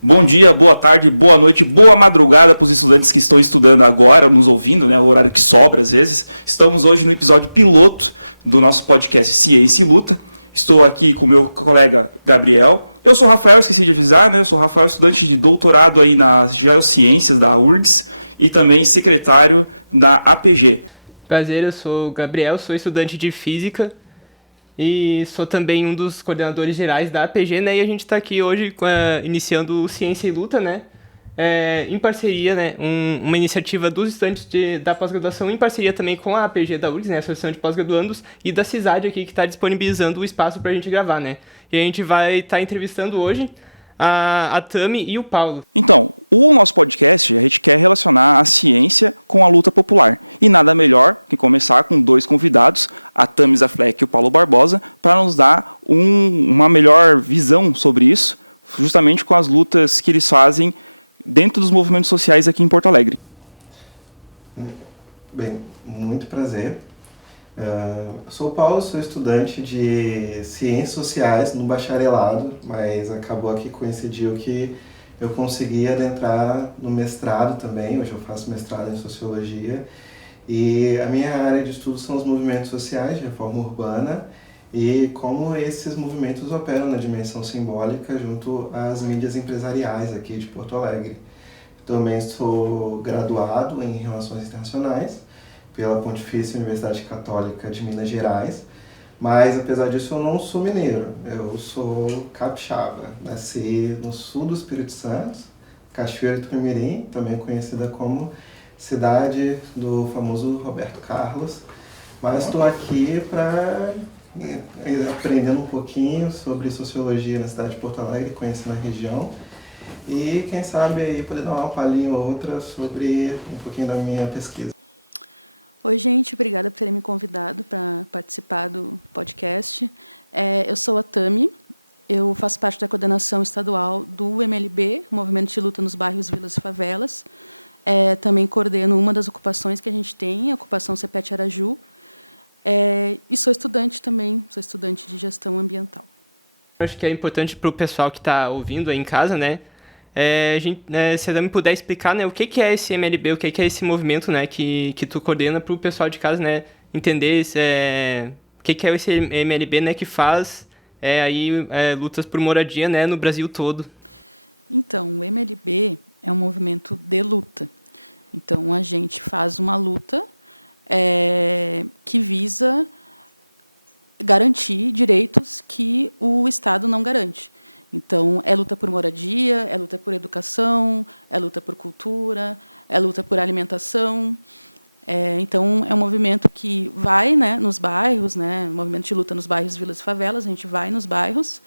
Bom dia, boa tarde, boa noite, boa madrugada para os estudantes que estão estudando agora, nos ouvindo, né? O horário que sobra às vezes. Estamos hoje no episódio piloto do nosso podcast Ciência e Luta. Estou aqui com o meu colega Gabriel. Eu sou o Rafael, esqueci de avisar, né? Eu sou o Rafael, estudante de doutorado aí nas Geociências da URGS e também secretário da APG. Prazer, eu sou o Gabriel, sou estudante de Física e sou também um dos coordenadores gerais da APG, né? E a gente está aqui hoje iniciando o Ciência e Luta, né? Em parceria, né? Uma iniciativa dos estudantes da pós-graduação, em parceria também com a APG da URGS, né? Associação de Pós-Graduandos, e da CISAD aqui, que está disponibilizando o espaço para a gente gravar, né? E a gente vai estar entrevistando hoje a Tami e o Paulo. Então, o nosso podcast, a gente quer relacionar a ciência com a luta popular. E nada melhor que começar com dois convidados, a Tami Zafleck e o Paulo Barbosa, para nos dar uma melhor visão sobre isso, justamente com as lutas que eles fazem dentro dos movimentos sociais aqui em Porto Alegre. Bem, muito prazer. Eu sou o Paulo, sou estudante de Ciências Sociais no bacharelado, mas acabou que coincidiu que eu consegui adentrar no mestrado também. Hoje eu faço mestrado em Sociologia e a minha área de estudo são os movimentos sociais de reforma urbana e como esses movimentos operam na dimensão simbólica junto às mídias empresariais aqui de Porto Alegre. Também sou graduado em Relações Internacionais pela Pontifícia Universidade Católica de Minas Gerais, mas apesar disso eu não sou mineiro, eu sou capixaba. Nasci no sul do Espírito Santo, Cachoeira do Tupimirim, também conhecida como cidade do famoso Roberto Carlos, mas estou aqui para aprendendo um pouquinho sobre sociologia na cidade de Porto Alegre, conhecendo a região, e quem sabe aí poder dar uma palhinha ou outra sobre um pouquinho da minha pesquisa. Oi, gente, obrigada por terem me convidado para participar do podcast. Eu sou a Tami, eu faço parte da coordenação estadual do MLB, Movimento de Luta nos Bairros, Vilas e Favelas. Também coordeno uma das ocupações que a gente tem, a ocupação Cepete Araju. E sou estudante também, sou estudante de gestão ambiental. Acho que é importante para o pessoal que está ouvindo aí em casa, né? Se a Dami puder explicar, né, o que é esse MLB, o que é esse movimento, né, que tu coordena para o pessoal de casa, né, entender o que é esse MLB, né, que faz lutas por moradia, né, no Brasil todo. Então, o MLB é um movimento de luta. Então, a gente faz uma luta que visa garantir direitos que o Estado não garante. Então, é luta por moradia, é luta por educação, é luta por cultura, é luta por alimentação. Então, é um movimento que vai, né, nos bairros, né, movimento de luta nos bairros, vilas e favelas, a gente vai nos bairros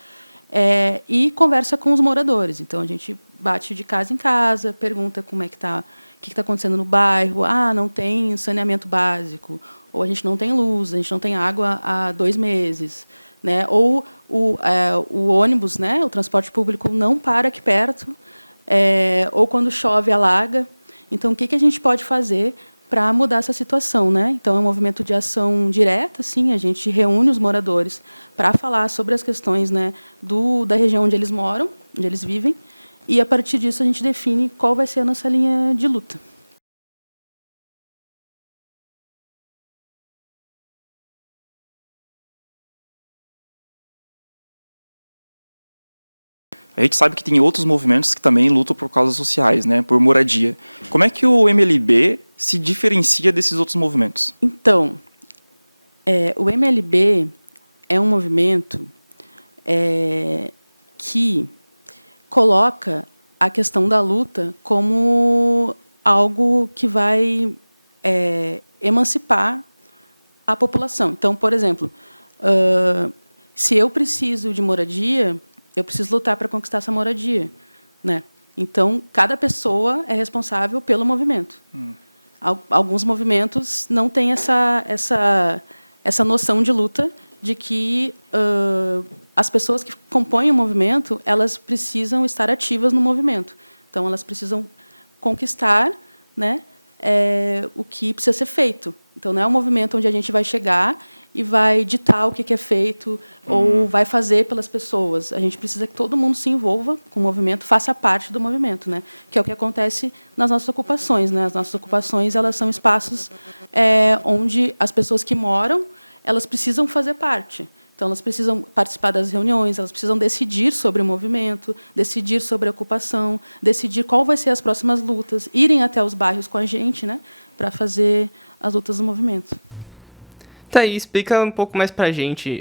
e conversa com os moradores. Então, a gente bate de casa em casa, pergunta como é que está, o que está acontecendo no bairro. Não tem saneamento básico, ou a gente não tem luz, a gente não tem água há 2 meses. Né? Ou o ônibus, né? O transporte público não para aqui perto, ou quando chove, alaga. Então, o que a gente pode fazer para mudar essa situação? Né? Então, é um movimento de ação direta, sim, a gente reúne os moradores para falar sobre as questões, né, da região onde eles moram, onde eles vivem, e, a partir disso, a gente define qual vai ser a nossa linha de luta. A gente sabe que tem outros movimentos que também lutam por causas sociais, né, por moradia. Como é que o MLB se diferencia desses outros movimentos? Então, o MLB é um movimento que coloca a questão da luta como algo que vai emancipar a população. Então, por exemplo, se eu preciso de moradia, eu preciso lutar para conquistar essa moradia, né? Então, cada pessoa é responsável pelo movimento. Alguns movimentos não têm essa noção de luta de que as pessoas que compõem o movimento, elas precisam estar ativas no movimento. Então, elas precisam conquistar, né, o que precisa ser feito. Então, não é um movimento onde a gente vai chegar e vai ditar o que é feito ou vai fazer pelas pessoas. A gente precisa que todo mundo se envolva com o movimento, faça parte do movimento, né? Que é o que acontece nas nossas ocupações, né? As nossas ocupações, elas são espaços onde as pessoas que moram, elas precisam fazer parte. Então, elas precisam participar das reuniões, elas precisam decidir sobre o movimento, decidir sobre a ocupação, decidir qual vai ser as próximas lutas, irem até os bairros com a gente, né, para fazer as lutas do movimento. Tá aí, explica um pouco mais pra gente,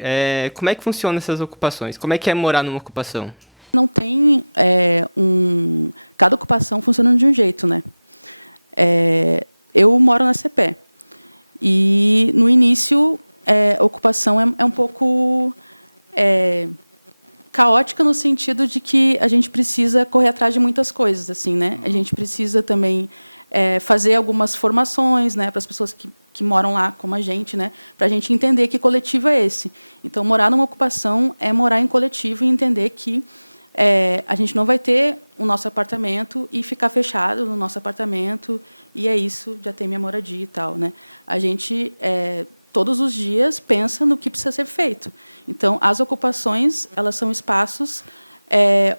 como é que funcionam essas ocupações? Como é que é morar numa ocupação? Não tem cada ocupação funciona de um jeito, né? Eu moro na CPE e, no início, a ocupação é um pouco caótica no sentido de que a gente precisa correr atrás de muitas coisas, assim, né? A gente precisa também fazer algumas formações, né, para as pessoas que moram lá como a gente, né, para a gente entender que coletivo é esse. Então, morar numa ocupação é morar em coletivo e entender que a gente não vai ter o nosso apartamento e ficar fechado no nosso apartamento e é isso, já tem minha moradia e tal, né? A gente todos os dias pensa no que precisa ser feito. Então, as ocupações, elas são espaços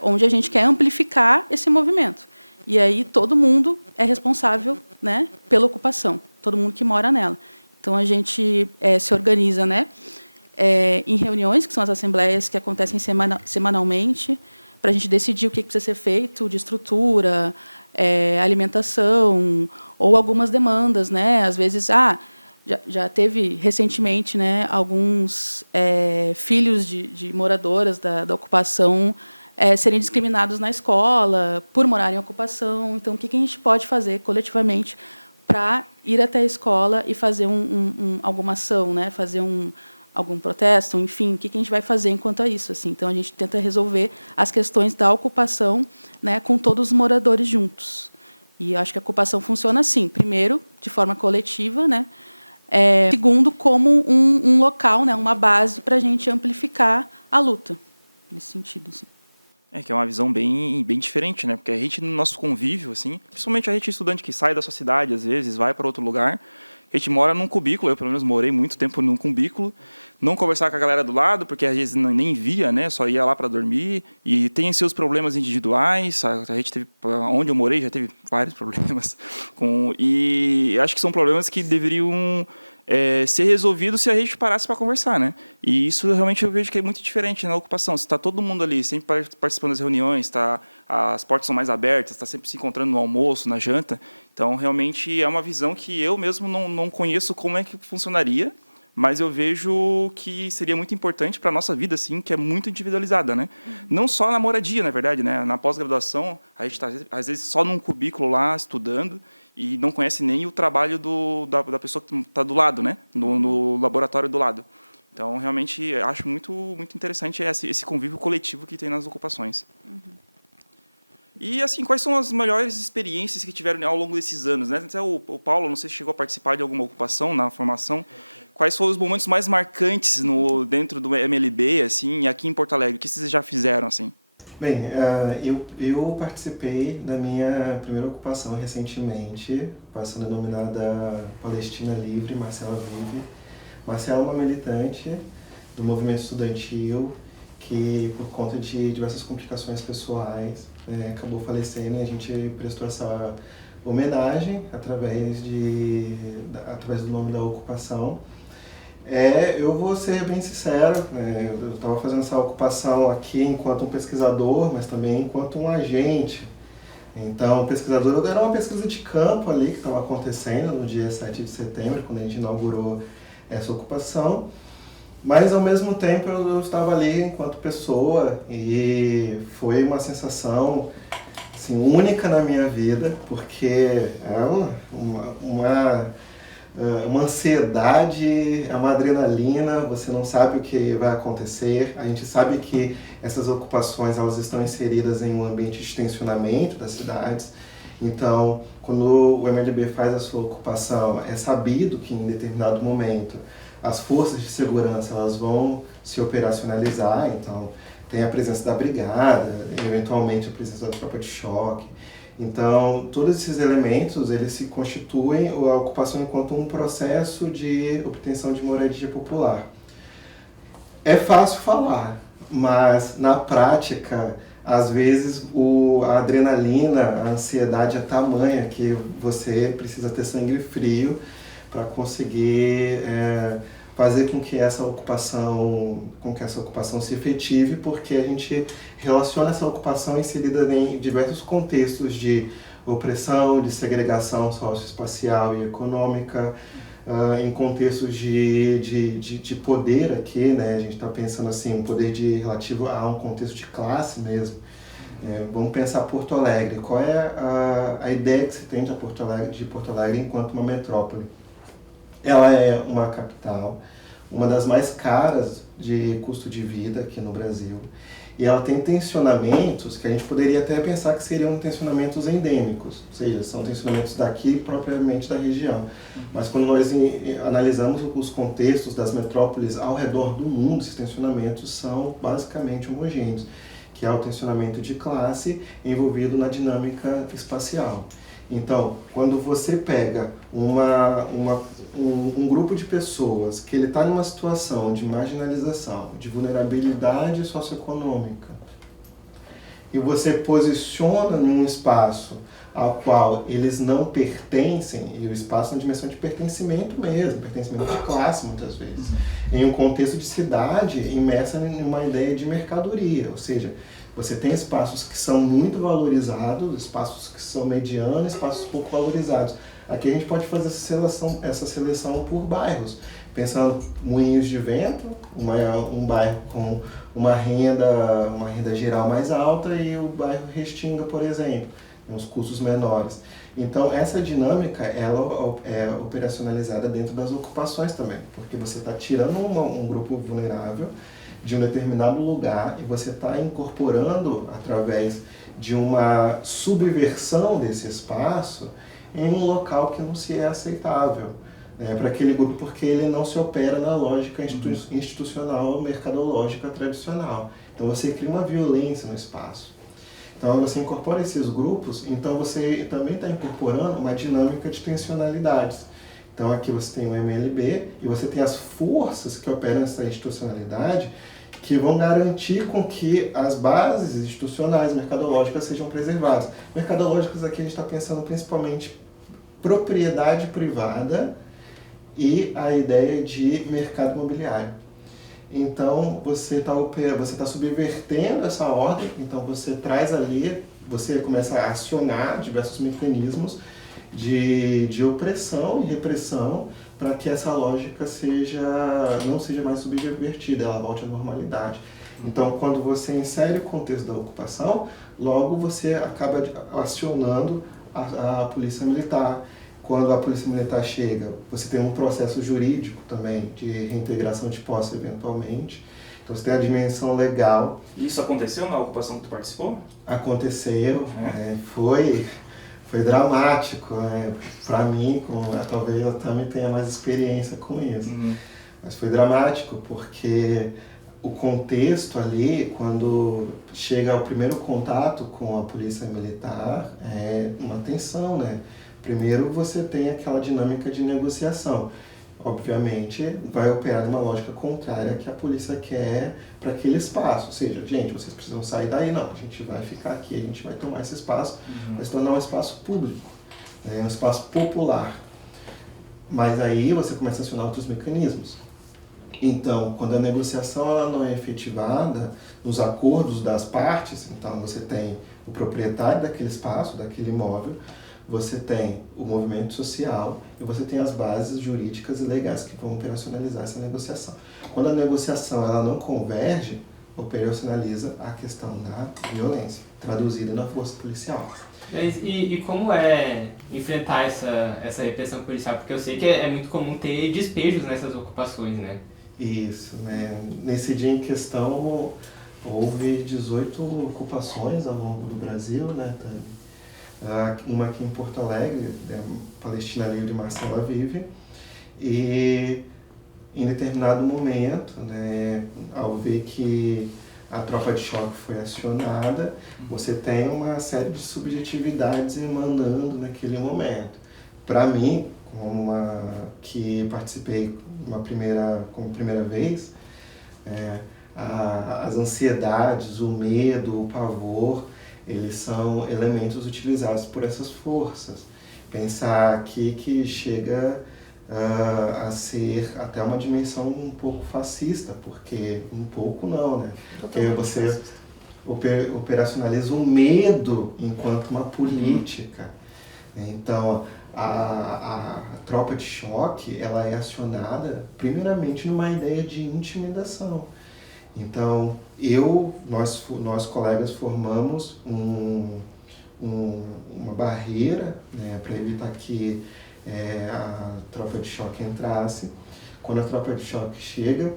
onde a gente quer amplificar esse movimento. E aí todo mundo é responsável, né, pela ocupação, todo mundo que mora nela. Então, a gente se organiza, né, em reuniões, que são as assembleias que acontecem semanalmente, para a gente decidir o que precisa ser feito de estrutura, alimentação, ou algumas demandas, né? Às vezes, já teve recentemente, né, alguns filhos de moradoras da ocupação serem discriminados na escola por morarem em ocupação. Então, o que a gente pode fazer coletivamente para ir até a escola e fazer alguma ação, né, fazer algum protesto, enfim, o que a gente vai fazer enquanto a isso, assim. Então, a gente tenta resolver as questões da ocupação, né, com todos os moradores juntos. E eu acho que a ocupação funciona assim, primeiro, de forma coletiva, né, segundo, como um local, né, uma base para a gente amplificar a luta, nesse sentido, assim. Que é uma visão bem diferente, né? Porque a gente, no nosso convívio, assim, principalmente a gente estudante que sai da sua cidade, às vezes, vai para outro lugar, a gente mora num cubículo, eu, pelo menos, morei muito tempo num cubículo, não conversar com a galera do lado, porque às vezes nem via, né? Só ia lá para dormir, e tem seus problemas individuais, a gente teve, onde eu morei, já teve vários problemas, e acho que são problemas que deveriam ser resolvido se a gente parasse para conversar, né? E isso realmente eu vejo que é muito diferente na ocupação. Se está todo mundo ali, sempre participando das reuniões, as portas são mais abertas, está sempre se encontrando no almoço, na janta. Então, realmente, é uma visão que eu mesmo não conheço como é que funcionaria, mas eu vejo que seria muito importante para a nossa vida, assim, que é muito individualizada, né? Não só na moradia, na verdade, né? Na pós-graduação, a gente está, às vezes, só num cubículo lá, estudando, e não conhece nem o trabalho da pessoa que está do lado, né? No laboratório do lado. Então, realmente, acho muito, muito interessante esse convívio coletivo que tem nas ocupações. E, assim, quais são as melhores experiências que tiveram ao longo desses anos, né? Até o Paulo, não sei se chegou a participar de alguma ocupação na formação. Quais foram os momentos mais marcantes dentro do MLB, assim, aqui em Porto Alegre? O que vocês já fizeram, assim? Bem, eu participei da minha primeira ocupação recentemente, passando denominada Palestina Livre, Marcela Vive. Marcela é uma militante do movimento estudantil que, por conta de diversas complicações pessoais, acabou falecendo, e a gente prestou essa homenagem através do nome da ocupação. Eu vou ser bem sincero, eu estava fazendo essa ocupação aqui enquanto um pesquisador, mas também enquanto um agente. Então, o pesquisador era uma pesquisa de campo ali que estava acontecendo no dia 7 de setembro, quando a gente inaugurou essa ocupação. Mas, ao mesmo tempo, eu estava ali enquanto pessoa e foi uma sensação assim, única na minha vida, porque é uma ansiedade, é uma adrenalina, você não sabe o que vai acontecer. A gente sabe que essas ocupações elas estão inseridas em um ambiente de tensionamento das cidades. Então, quando o MLB faz a sua ocupação, é sabido que em determinado momento as forças de segurança elas vão se operacionalizar. Então, tem a presença da brigada, eventualmente a presença da tropa de choque. Então, todos esses elementos, eles se constituem a ocupação enquanto um processo de obtenção de moradia popular. É fácil falar, mas na prática, às vezes a adrenalina, a ansiedade é tamanha que você precisa ter sangue frio para conseguir fazer com que essa ocupação se efetive, porque a gente relaciona essa ocupação inserida em diversos contextos de opressão, de segregação socioespacial e econômica, em contextos de poder aqui, né? A gente está pensando assim, um poder relativo a um contexto de classe mesmo. Vamos pensar Porto Alegre. Qual é a ideia que se tem de Porto Alegre enquanto uma metrópole? Ela é uma capital, uma das mais caras de custo de vida aqui no Brasil. E ela tem tensionamentos que a gente poderia até pensar que seriam tensionamentos endêmicos, ou seja, são tensionamentos daqui propriamente da região. Mas quando nós analisamos os contextos das metrópoles ao redor do mundo, esses tensionamentos são basicamente homogêneos, que é o tensionamento de classe envolvido na dinâmica espacial. Então, quando você pega um grupo de pessoas que ele está numa situação de marginalização, de vulnerabilidade socioeconômica, e você posiciona num espaço ao qual eles não pertencem, e o espaço na dimensão de pertencimento mesmo, pertencimento de classe muitas vezes, em um contexto de cidade imersa em uma ideia de mercadoria, ou seja, você tem espaços que são muito valorizados, espaços que são medianos, espaços pouco valorizados. Aqui a gente pode fazer essa seleção por bairros, pensando Moinhos de Vento, um bairro com uma renda geral mais alta, e o bairro Restinga, por exemplo, tem uns custos menores. Então essa dinâmica ela é operacionalizada dentro das ocupações também, porque você está tirando um grupo vulnerável de um determinado lugar e você está incorporando, através de uma subversão desse espaço, em um local que não se é aceitável, né, para aquele grupo, porque ele não se opera na lógica institucional, mercadológica tradicional. Então você cria uma violência no espaço. Então você incorpora esses grupos, então você também está incorporando uma dinâmica de tensionalidades. Então aqui você tem o MLB e você tem as forças que operam essa institucionalidade que vão garantir com que as bases institucionais, mercadológicas sejam preservadas. Mercadológicas aqui a gente está pensando principalmente propriedade privada e a ideia de mercado imobiliário. Então você está subvertendo essa ordem, então você traz ali, você começa a acionar diversos mecanismos de opressão e repressão para que essa lógica não seja mais subvertida, ela volte à normalidade. Então, quando você insere o contexto da ocupação, logo você acaba acionando a polícia militar. Quando a polícia militar chega, você tem um processo jurídico também de reintegração de posse eventualmente. Então você tem a dimensão legal. Isso aconteceu na ocupação que tu participou? Aconteceu, foi dramático, né? Para mim, talvez eu também tenha mais experiência com isso. Mas foi dramático porque o contexto ali, quando chega ao primeiro contato com a polícia militar, é uma tensão, né? Primeiro você tem aquela dinâmica de negociação. Obviamente, vai operar numa lógica contrária que a polícia quer para aquele espaço. Ou seja, gente, vocês precisam sair daí. Não, a gente vai ficar aqui, a gente vai tomar esse espaço, vai se tornar um espaço público, um espaço popular. Mas aí você começa a acionar outros mecanismos. Então, quando a negociação ela não é efetivada nos acordos das partes, então você tem o proprietário daquele espaço, daquele imóvel, você tem o movimento social e você tem as bases jurídicas e legais que vão operacionalizar essa negociação. Quando a negociação ela não converge, operacionaliza a questão da violência, traduzida na força policial. E como é enfrentar essa repressão policial? Porque eu sei que é muito comum ter despejos nessas ocupações, né? Isso, né? Nesse dia em questão, houve 18 ocupações ao longo do Brasil, né? Uma aqui em Porto Alegre, Palestina Livre Marcela Vive, e em determinado momento, né, ao ver que a tropa de choque foi acionada, você tem uma série de subjetividades emanando naquele momento. Para mim, que participei como primeira vez, as ansiedades, o medo, o pavor, eles são elementos utilizados por essas forças. Pensar aqui que chega a ser até uma dimensão um pouco fascista, porque um pouco não, né? Porque você operacionaliza o medo enquanto uma política. Então, a tropa de choque, ela é acionada primeiramente numa ideia de intimidação. Então, nós colegas formamos uma barreira, né, para evitar que a tropa de choque entrasse. Quando a tropa de choque chega,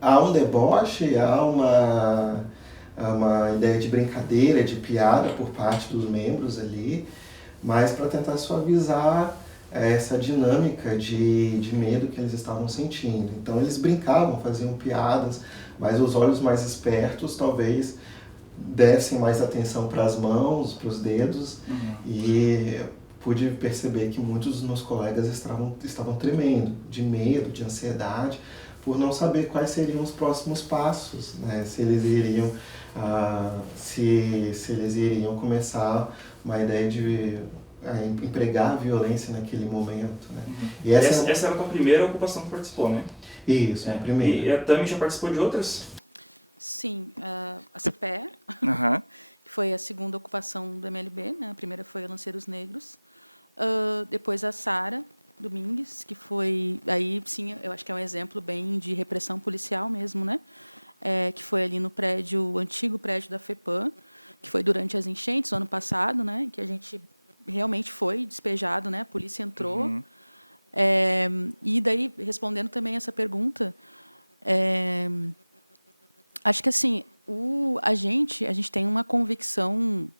há um deboche, há uma ideia de brincadeira, de piada por parte dos membros ali, mas para tentar suavizar essa dinâmica de medo que eles estavam sentindo. Então eles brincavam, faziam piadas, mas os olhos mais espertos talvez dessem mais atenção para as mãos, para os dedos, e pude perceber que muitos dos meus colegas estavam tremendo, de medo, de ansiedade, por não saber quais seriam os próximos passos, né? Se eles iriam começar uma ideia de empregar a violência naquele momento, né? E essa era a tua primeira ocupação que participou, né? Isso, a primeira. E a Tami já participou de outras? Sim, a CPE, que foi a segunda ocupação do MLB, né? A primeira foi a Lanceiros Negros. Depois a Sara Domingues, que foi, aí sim, eu acho que é um exemplo bem de repressão policial mesmo, né? Que foi ali no antigo prédio da FEPAM, que foi durante as enchentes do ano passado, né? Que a gente realmente foi despejado, né? A polícia entrou. E daí, respondendo também essa pergunta, acho que assim, a gente tem uma convicção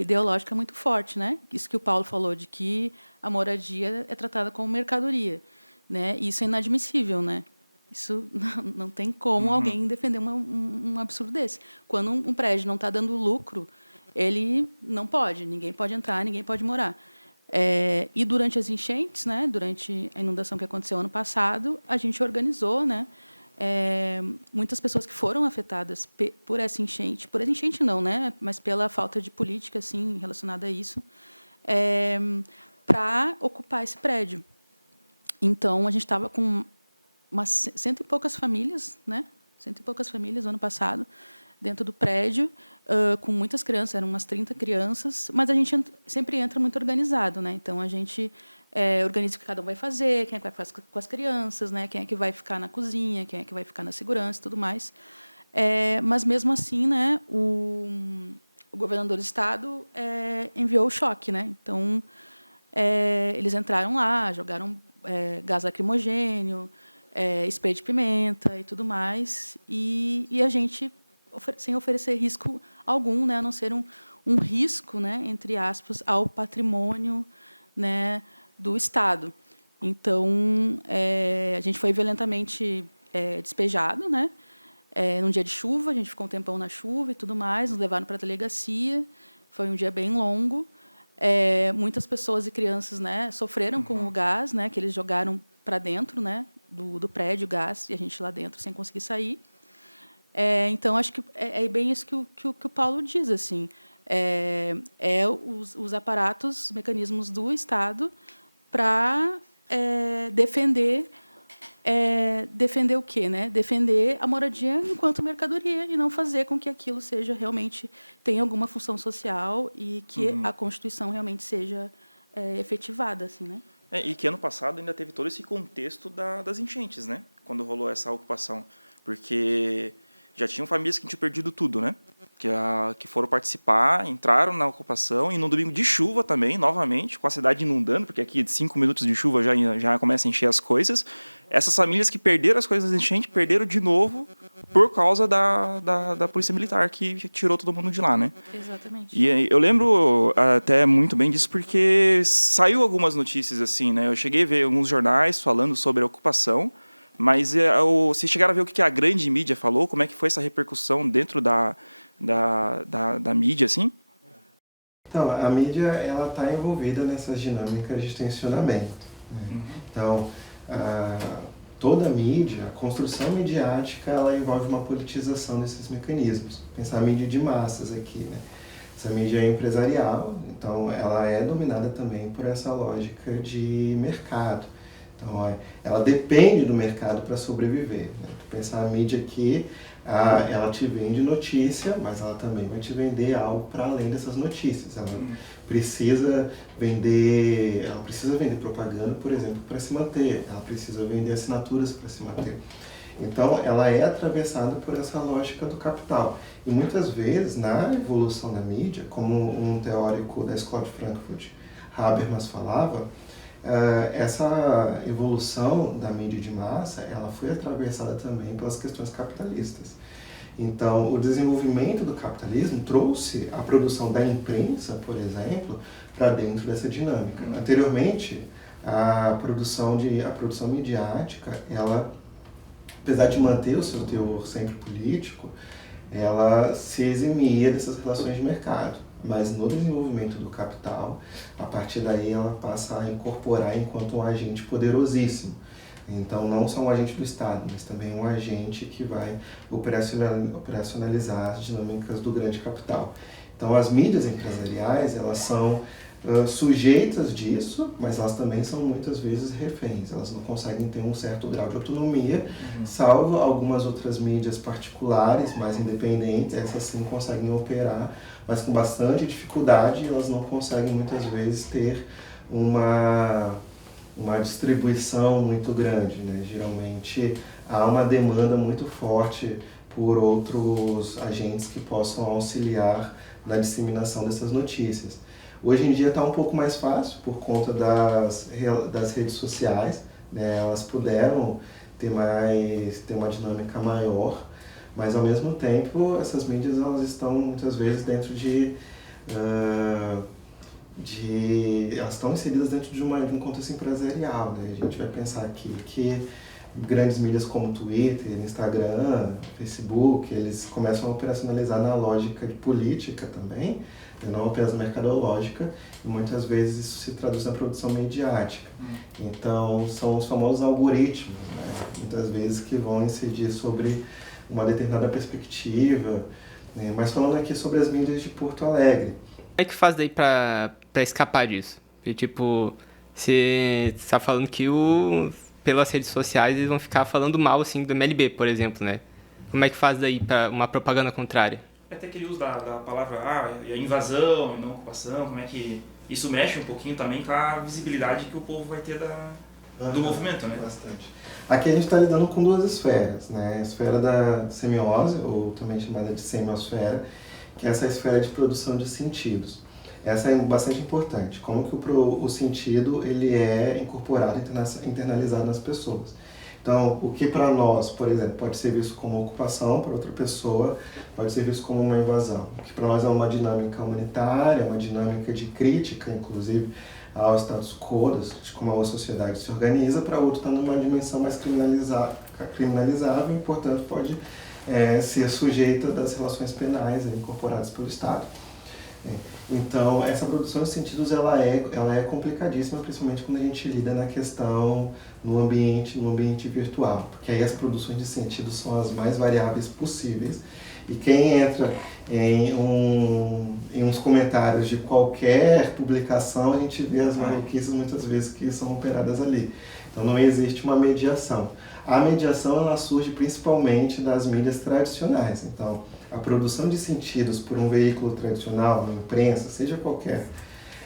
ideológica muito forte, né? Isso que o Paulo falou, de que a moradia é tratada como mercadoria, né? Isso é inadmissível, né? Isso não tem como alguém defender um absurdo desse. Quando um prédio não está dando lucro, ele não pode, ninguém pode entrar, ninguém pode morar. E durante as enchentes, né? Durante a inundação que aconteceu ano passado, a gente organizou, né? Muitas pessoas que foram afetadas por essa enchente não, né, mas pela falta de política assim relacionada a isso, para ocupar esse prédio. Então a gente estava com umas 100 e poucas famílias, né, 100 e poucas famílias no ano passado dentro do prédio, com muitas crianças, eram umas 30 crianças, mas a gente sempre entra muito organizado, né? Então a gente organiza o que cada um vai fazer, quem é que vai fazer com as crianças, né? Quem é que vai ficar na cozinha, quem é que vai ficar na segurança e tudo mais. Mas, mesmo assim, né, o governador do estado enviou o choque. Né? Então, eles entraram lá, jogaram gás lacrimogêneo, spray de pimenta e tudo mais, e a gente, sem oferecer risco algum, né, a não ser um risco, né, entre aspas, ao patrimônio, né, do Estado. Então, a gente foi violentamente despejado, né? Num dia de chuva, a gente ficou um tempão na chuva e tudo mais, nos levaram para a delegacia, foi um dia bem longo. Muitas pessoas e crianças, né, sofreram com o gás, né, que eles jogaram para dentro, né, do prédio, o gás, e a gente lá dentro sem conseguir sair. Então, acho que é bem isso que o Paulo diz, assim, os aparatos, os mecanismos do Estado para defender o quê, né? Defender a moradia enquanto mercadoria e não fazer com que aquilo seja realmente tenha alguma função social e que a Constituição realmente seja efetivada, assim, né? E que ano passado ainda teve todo esse contexto das enchentes, né? Quando rolou essa ocupação, porque já tinham famílias que tinham perdido tudo, né? Que foram participar, entraram na ocupação, e no domingo de chuva também, novamente, com a cidade inundando, porque aqui 5 minutos de chuva já começa a encher as coisas. Essas famílias que perderam as coisas da enchente, perderam de novo por causa da polícia militar, que tirou todo mundo de lá, né? Exatamente. E eu lembro até muito bem disso, porque saiu algumas notícias assim, né? Eu cheguei a ver alguns jornais falando sobre a ocupação, Mas vocês chegaram a ver o que a grande mídia falou? Como é que foi essa repercussão dentro da mídia, assim? Então, a mídia ela está envolvida nessas dinâmicas de tensionamento, né? Então, toda a mídia, a construção midiática, ela envolve uma politização desses mecanismos. Pensar a mídia de massas aqui, né? Essa mídia é empresarial, então ela é dominada também por essa lógica de mercado. Então, ela depende do mercado para sobreviver, né? Pensar a mídia aqui, ela te vende notícia, mas ela também vai te vender algo para além dessas notícias. Ela precisa vender propaganda, por exemplo, para se manter. Ela precisa vender assinaturas para se manter. Então, ela é atravessada por essa lógica do capital. E muitas vezes, na evolução da mídia, como um teórico da escola de Frankfurt, Habermas, falava, essa evolução da mídia de massa, ela foi atravessada também pelas questões capitalistas. Então, o desenvolvimento do capitalismo trouxe a produção da imprensa, por exemplo, para dentro dessa dinâmica. Anteriormente, a produção midiática, ela, apesar de manter o seu teor sempre político, ela se eximia dessas relações de mercado. Mas no desenvolvimento do capital, a partir daí ela passa a incorporar enquanto um agente poderosíssimo. Então, não só um agente do Estado, mas também um agente que vai operacionalizar as dinâmicas do grande capital. Então, as mídias empresariais, elas são sujeitas disso, mas elas também são muitas vezes reféns. Elas não conseguem ter um certo grau de autonomia, salvo algumas outras mídias particulares, mais independentes, essas sim conseguem operar, mas com bastante dificuldade. Elas não conseguem muitas vezes ter uma distribuição muito grande, né? Geralmente há uma demanda muito forte por outros agentes que possam auxiliar na disseminação dessas notícias. Hoje em dia está um pouco mais fácil por conta das redes sociais, né? Elas puderam ter uma dinâmica maior, mas ao mesmo tempo essas mídias elas estão muitas vezes dentro elas estão inseridas dentro de um contexto empresarial, né? A gente vai pensar aqui que grandes mídias como Twitter, Instagram, Facebook, eles começam a operacionalizar na lógica de política também, não apenas mercadológica, e muitas vezes isso se traduz na produção midiática. Então, são os famosos algoritmos, né? Muitas vezes que vão incidir sobre uma determinada perspectiva, né? Mas falando aqui sobre as mídias de Porto Alegre. Como é que faz daí pra escapar disso? Porque, tipo, você tá falando que pelas redes sociais eles vão ficar falando mal, assim, do MLB, por exemplo, né? Como é que faz daí pra uma propaganda contrária? Até aquele uso da palavra a invasão e não ocupação, como é que isso mexe um pouquinho também com a visibilidade que o povo vai ter do movimento, né? Bastante. Aqui a gente está lidando com duas esferas, né? A esfera da semiose, ou também chamada de semiosfera, que é essa esfera de produção de sentidos. Essa é bastante importante, como que o sentido ele é incorporado, internalizado nas pessoas. Então, o que para nós, por exemplo, pode ser visto como ocupação, para outra pessoa pode ser visto como uma invasão. O que para nós é uma dinâmica humanitária, uma dinâmica de crítica, inclusive, ao status quo, de como a sociedade se organiza, para outro está numa dimensão mais criminalizável e, portanto, pode ser sujeita das relações penais incorporadas pelo Estado. Então, essa produção de sentidos ela é complicadíssima, principalmente quando a gente lida na questão no ambiente virtual, porque aí as produções de sentidos são as mais variáveis possíveis, e quem entra em uns comentários de qualquer publicação, a gente vê as maluquices muitas vezes que são operadas ali. Então não existe uma mediação. A mediação ela surge principalmente das mídias tradicionais. Então, a produção de sentidos por um veículo tradicional, uma imprensa, seja qualquer,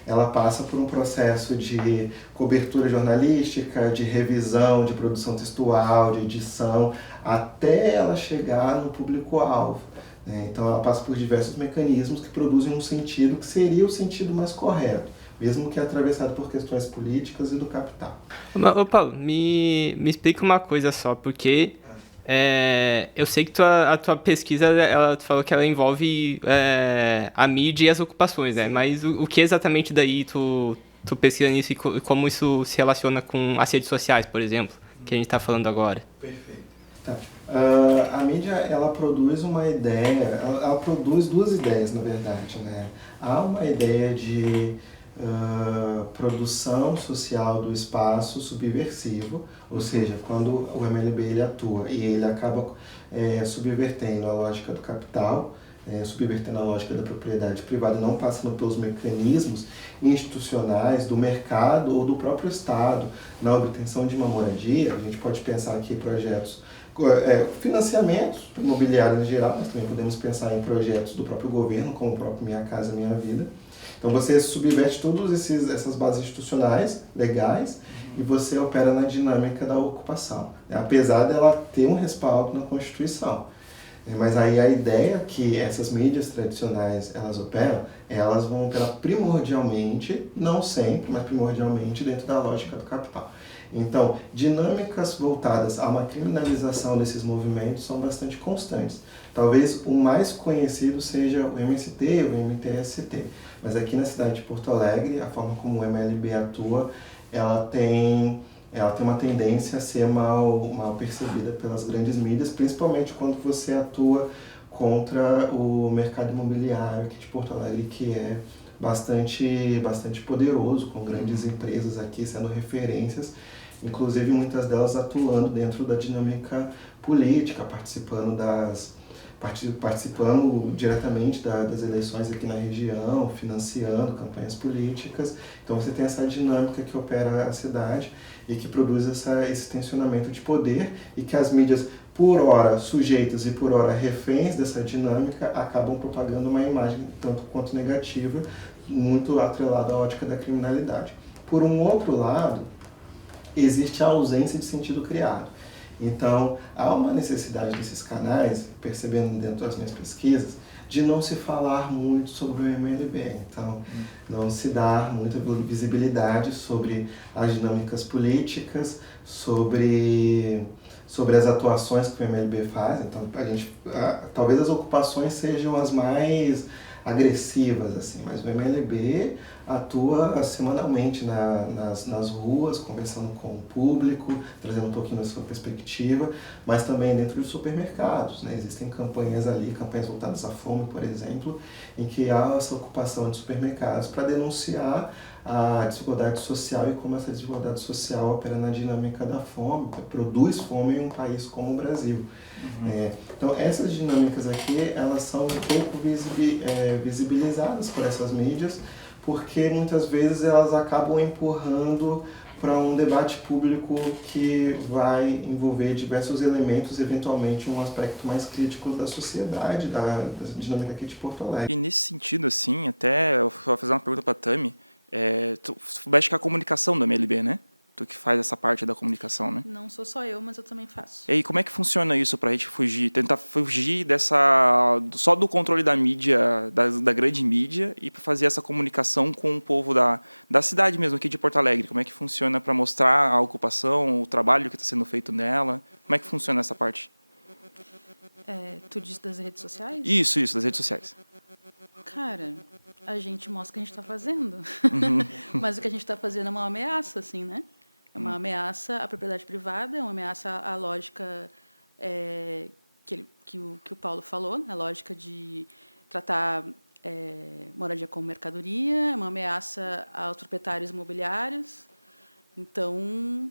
ela passa por um processo de cobertura jornalística, de revisão, de produção textual, de edição, até ela chegar no público-alvo. Então, ela passa por diversos mecanismos que produzem um sentido que seria o sentido mais correto, mesmo que atravessado por questões políticas e do capital. Ô Paulo, me explica uma coisa só, porque eu sei que a tua pesquisa, tu falou que ela envolve a mídia e as ocupações, né? Mas o que exatamente daí tu pesquisa nisso e como isso se relaciona com as redes sociais, por exemplo? que a gente está falando agora. Perfeito. Tá. A mídia, ela produz uma ideia, ela produz duas ideias, na verdade, né? Há uma ideia de produção social do espaço subversivo, ou seja, quando o MLB ele atua e ele acaba subvertendo a lógica do capital, subvertendo a lógica da propriedade privada, não passando pelos mecanismos institucionais do mercado ou do próprio Estado na obtenção de uma moradia. A gente pode pensar aqui em projetos, financiamentos imobiliários em geral, mas também podemos pensar em projetos do próprio governo, como o próprio Minha Casa Minha Vida. Então você subverte todas essas bases institucionais, legais, e você opera na dinâmica da ocupação, né? Apesar dela ter um respaldo na Constituição. Mas aí a ideia que essas mídias tradicionais elas vão operar primordialmente, não sempre, mas primordialmente dentro da lógica do capital. Então, dinâmicas voltadas a uma criminalização desses movimentos são bastante constantes. Talvez o mais conhecido seja o MST, o MTST. Mas aqui na cidade de Porto Alegre, a forma como o MLB atua, ela tem uma tendência a ser mal percebida pelas grandes mídias, principalmente quando você atua contra o mercado imobiliário aqui de Porto Alegre, que é bastante poderoso, com grandes empresas aqui sendo referências, inclusive muitas delas atuando dentro da dinâmica política, participando diretamente das eleições aqui na região, financiando campanhas políticas. Então você tem essa dinâmica que opera a cidade e que produz esse tensionamento de poder, e que as mídias, por ora sujeitas e por ora reféns dessa dinâmica, acabam propagando uma imagem tanto quanto negativa, muito atrelada à ótica da criminalidade. Por um outro lado, existe a ausência de sentido criado. Então, há uma necessidade desses canais, percebendo dentro das minhas pesquisas, de não se falar muito sobre o MLB. Então, não se dá muita visibilidade sobre as dinâmicas políticas, sobre as atuações que o MLB faz. Então, talvez as ocupações sejam as mais agressivas, assim, mas o MLB atua semanalmente nas ruas, conversando com o público, trazendo um pouquinho da sua perspectiva, mas também dentro de supermercados, né? Existem campanhas voltadas à fome, por exemplo, em que há essa ocupação de supermercados para denunciar a desigualdade social e como essa desigualdade social opera na dinâmica da fome, produz fome em um país como o Brasil. Então essas dinâmicas aqui, elas são um pouco visibilizadas por essas mídias, porque muitas vezes elas acabam empurrando para um debate público que vai envolver diversos elementos, eventualmente um aspecto mais crítico da sociedade, da dinâmica aqui de Porto Alegre. E nesse sentido, assim, até eu vou fazer uma pergunta para a Tami, tu mexe com a comunicação do MLB, né? Tu que faz essa parte da comunicação, né? Não sou só eu, mas eu também faço. E aí, como é que funciona isso pra gente tentar fugir só do controle da mídia, da grande mídia, e para fazer essa comunicação com o povo da cidade mesmo, aqui de Porto Alegre? Como é que funciona para mostrar a ocupação, o trabalho que está sendo feito nela? Como é que funciona essa parte? Tu diz das redes sociais? Isso, das redes sociais. Cara, a gente mostra o que a gente está fazendo. Mas o que a gente está fazendo é uma ameaça, assim, né? É uma ameaça à propriedade privada, é uma ameaça à lógica que o Paulo falou, né? A lógica de tratar moradia como mercadoria, é uma ameaça aos proprietários imobiliários. Então,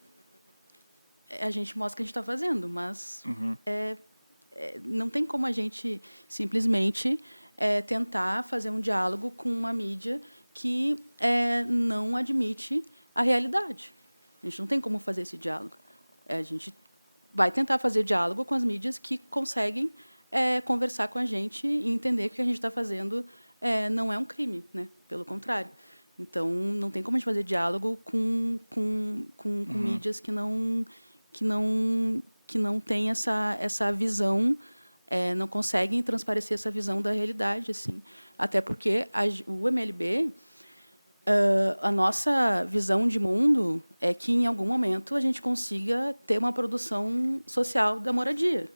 a gente mostra o que a gente está fazendo, mas não tem como a gente simplesmente tentar fazer um diálogo com uma mídia que não admite a realidade. A gente não tem como fazer esse diálogo. A gente vai tentar fazer diálogo com as mídias que conseguem conversar com a gente e entender que o que a gente está fazendo não é um crime, né? Pelo contrário. Então, não tem como a gente fazer diálogo com mídias que não têm essa visão, não conseguem transparecer essa visão da realidade, assim. Até porque o MLB... a nossa visão de mundo é que, em algum momento, a gente consiga ter uma produção social da moradia,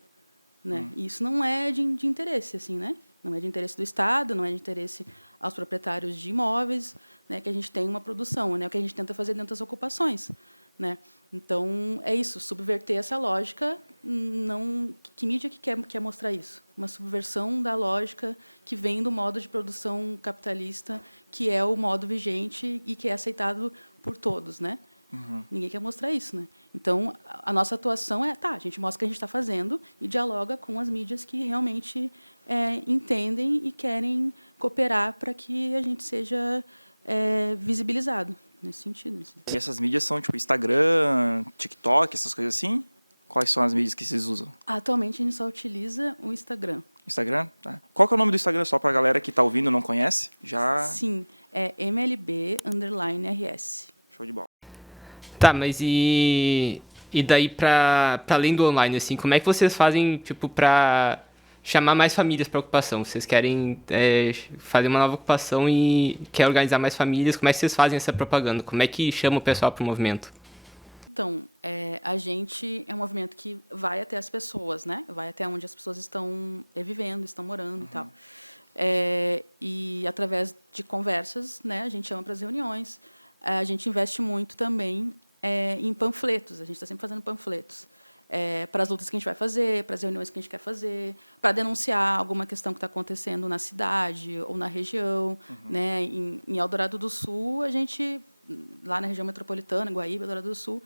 né? E isso não é de interesse, assim, né? Não é de interesse do Estado, não é de interesse aos proprietários de imóveis, né? Que a gente tenha uma produção, né? O que a gente tenta fazer dentro das ocupações, né? Então, é isso, subverter essa lógica. Não, que mídia que quer mostrar isso? Uma subversão da lógica que vem do modo de produção capitalista, que é o modo vigente e que é aceitado por todos, né? Ninguém quer mostrar isso, né? Então, a nossa atuação a gente mostra o que a gente está fazendo e dialoga com as mídias que realmente entendem e querem cooperar para que a gente seja visibilizado nesse sentido. Assim. E essas mídias são tipo Instagram, TikTok, essas coisas assim? Quais são as mídias que vocês usam? Atualmente, a gente só utiliza o Instagram. Instagram? Tá. Qual que é o nome do Instagram, só para a galera que está ouvindo e não conhece? Sim, é MLB_RS. Show de bola. Tá, mas e daí pra além do online, assim, como é que vocês fazem, tipo, pra chamar mais famílias pra ocupação? Vocês querem fazer uma nova ocupação e quer organizar mais famílias, como é que vocês fazem essa propaganda? Como é que chama o pessoal pro movimento? Então, a gente é um movimento que vai até as pessoas, né? Vai até onde as pessoas estão vivendo, estão morando e tal. E através de conversas, né, a gente chama para as reuniões. A gente investe muito também em panfletos. A gente está sempre fazendo panfletos para as lutas que a gente vai fazer, para as reuniões que a gente quer fazer, para denunciar alguma questão que está acontecendo na cidade ou na região. Né? Em Eldorado do Sul, a gente, lá na região metropolitana, Guaíba, Eldorado do Sul,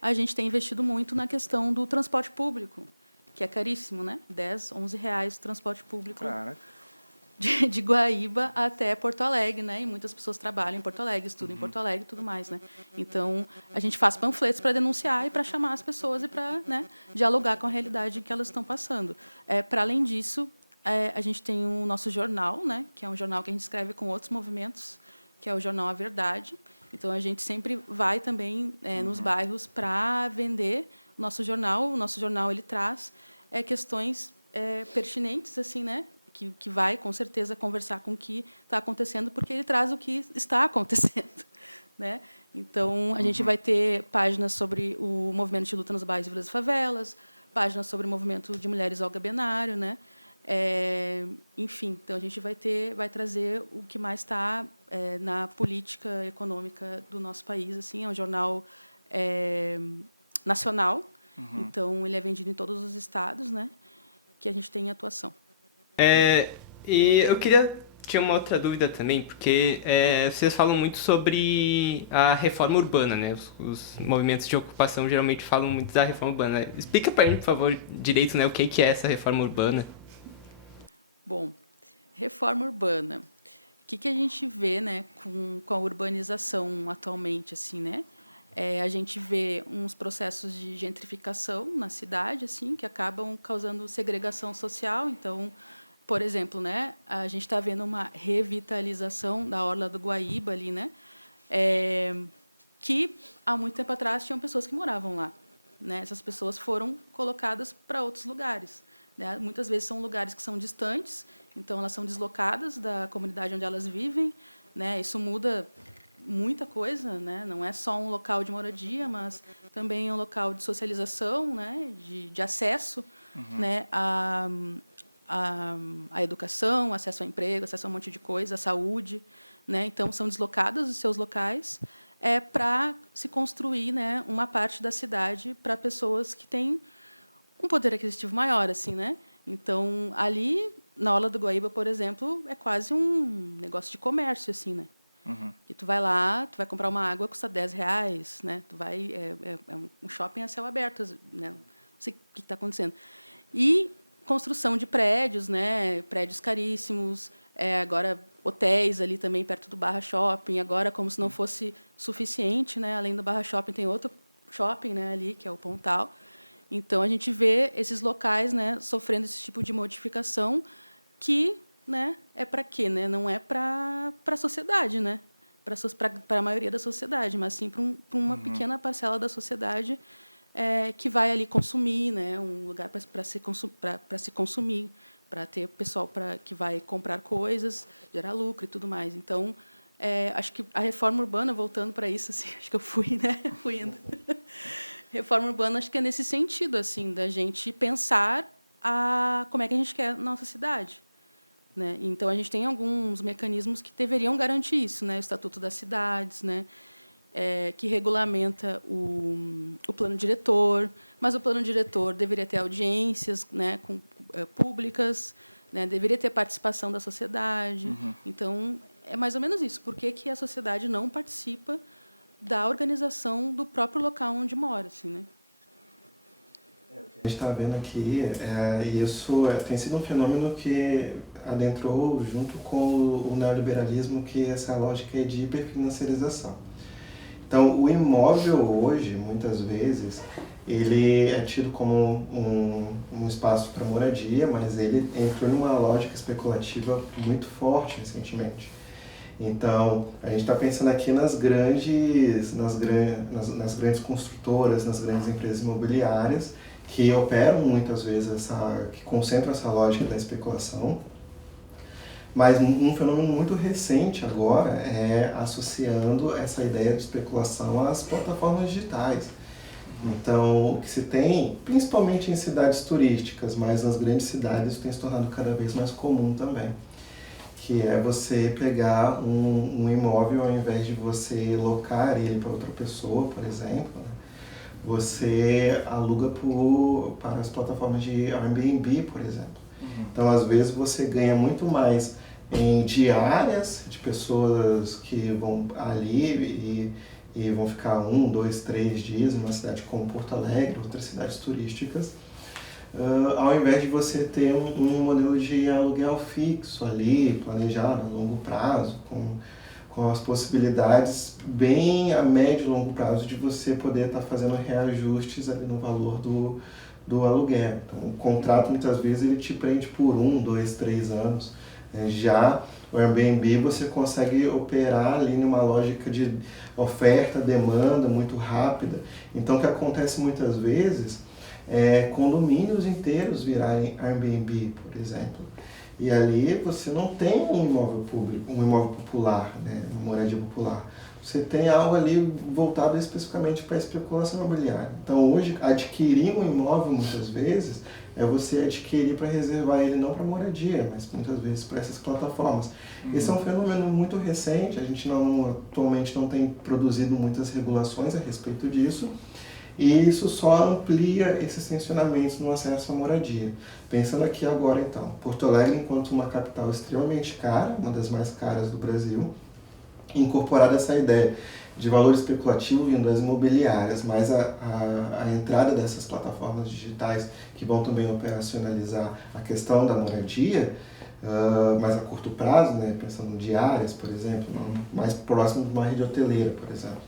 a gente tem investido muito na questão do transporte público, que é caríssimo, né? 10, 11 reais o transporte público. Cara. De Guaíba até Porto Alegre, né? E muitas pessoas trabalham em Porto Alegre, estudam em Porto Alegre e tudo mais, né? Então, a gente faz panfletos para denunciar e para chamar as pessoas e para, né, dialogar com a realidade que elas estão passando. Para além disso, a gente tem o nosso jornal, né? Que é um jornal que a gente escreve com outros movimentos, que é o jornal A Verdade. Então, a gente sempre vai também nos bairros para vender o nosso jornal. O nosso jornal ele traz questões pertinentes, assim, né? Que vai, com certeza, conversar com o que está acontecendo, porque ele traz o que está acontecendo. Né? Então, a gente vai ter páginas sobre o movimento de luta nos bairros e vilas e favelas, páginas sobre o movimento de mulheres Olga Benário, né? Enfim, então a gente vai trazer o que mais está na política econômica do nosso país. Assim, é um jornal nacional, então ele é vendido em todos os estados, né? Que a gente tem atuação. E eu tinha uma outra dúvida também, porque vocês falam muito sobre a reforma urbana, né? Os movimentos de ocupação geralmente falam muito da reforma urbana. Explica pra gente, por favor, direito, né, o que é essa reforma urbana. Bom, reforma urbana. O que a gente vê, né, com a urbanização atualmente, assim, né? A gente vê uns processos de gentrificação na cidade, assim, que acabam causando segregação social. Então, por exemplo, né, a gente está vendo uma revitalização da orla do Guaíba ali, né, que há muito tempo atrás tinham pessoas que moravam lá, né? Essas pessoas foram colocadas para outros lugares, né? Muitas vezes são lugares que são distantes, então elas são deslocadas da comunidade onde elas vivem, né? Isso muda muita coisa, né? Não é só um local de moradia, mas também um local de socialização, né? De acesso, né? A educação, acesso ao emprego, acesso a um monte de coisa, a saúde, né? Então são deslocadas dos seus locais para se construir, né, uma parte da cidade para pessoas que têm um poder aquisitivo maior, assim, né? Então ali na Orla do Guaíba, por exemplo, é quase um negócio de comércio, assim, né? Que tu vai lá, tu vai comprar uma água, custa 10 reais, né? Tu vai um shopping a céu aberto, né? Não sei o que está acontecendo. E construção de prédios, né? Prédios caríssimos, agora hotéis ali também perto do Barra Shopping. Agora, como se não fosse suficiente, né? Além do Barra Shopping tem outro shopping, né? Ali que é o Pontal. Então a gente vê esses locais, né? Sofrendo esse tipo de modificação que, né? É para quê, né? Não é para a sociedade, né? Para a maioria da sociedade, mas sim para uma pequena parcela da sociedade. Que vai ali consumir, né, um lugar para se consumir, para ter pessoal que vai comprar coisas, gerar lucro e tudo mais. Então, acho que a reforma urbana, voltando para isso, assim, acho que eu fui indo. Reforma urbana, acho que é nesse sentido, assim, da gente pensar como é que a gente quer a nossa cidade. Né? Então, a gente tem alguns mecanismos que deveriam garantir isso, né? O Estatuto das Cidades, né? que regulamenta o plano diretor, mas o plano diretor deveria ter audiências, né, públicas, né, deveria ter participação da sociedade. Então, é mais ou menos isso. Por que a sociedade não participa da organização do próprio local onde mora, assim, né? O que a gente está vendo aqui, isso tem sido um fenômeno que adentrou junto com o neoliberalismo, que é essa lógica de hiperfinanciarização. Então, o imóvel hoje, muitas vezes, ele é tido como um espaço para moradia, mas ele entrou numa lógica especulativa muito forte recentemente. Então, a gente está pensando aqui nas grandes construtoras, nas grandes empresas imobiliárias, que operam muitas vezes, que concentram essa lógica da especulação. Mas um fenômeno muito recente agora é associando essa ideia de especulação às plataformas digitais. Então, o que se tem, principalmente em cidades turísticas, mas nas grandes cidades isso tem se tornado cada vez mais comum também, que é você pegar um imóvel, ao invés de você locar ele para outra pessoa, por exemplo, né? Você aluga para as plataformas de Airbnb, por exemplo. Então, às vezes, você ganha muito mais em diárias de pessoas que vão ali e vão ficar 1, 2, 3 dias numa cidade como Porto Alegre, outras cidades turísticas, ao invés de você ter um modelo de aluguel fixo ali, planejado a longo prazo, com as possibilidades bem a médio e longo prazo de você poder estar fazendo reajustes ali no valor do aluguel. Então, o contrato, muitas vezes, ele te prende por 1, 2, 3 anos. Já o Airbnb, você consegue operar ali numa lógica de oferta, demanda muito rápida. Então, o que acontece muitas vezes é condomínios inteiros virarem Airbnb, por exemplo. E ali você não tem um imóvel público, um imóvel popular, né, uma moradia popular. Você tem algo ali voltado especificamente para a especulação imobiliária. Então, hoje, adquirir um imóvel, muitas vezes, é você adquirir para reservar ele não para moradia, mas muitas vezes para essas plataformas. Esse é um fenômeno muito recente, a gente atualmente não tem produzido muitas regulações a respeito disso, e isso só amplia esses tensionamentos no acesso à moradia. Pensando aqui agora, então, Porto Alegre, enquanto uma capital extremamente cara, uma das mais caras do Brasil, incorporada essa ideia de valor especulativo vindo das imobiliárias, mas a entrada dessas plataformas digitais que vão também operacionalizar a questão da moradia, mais a curto prazo, né, pensando em diárias, por exemplo, mais próximo de uma rede hoteleira, por exemplo.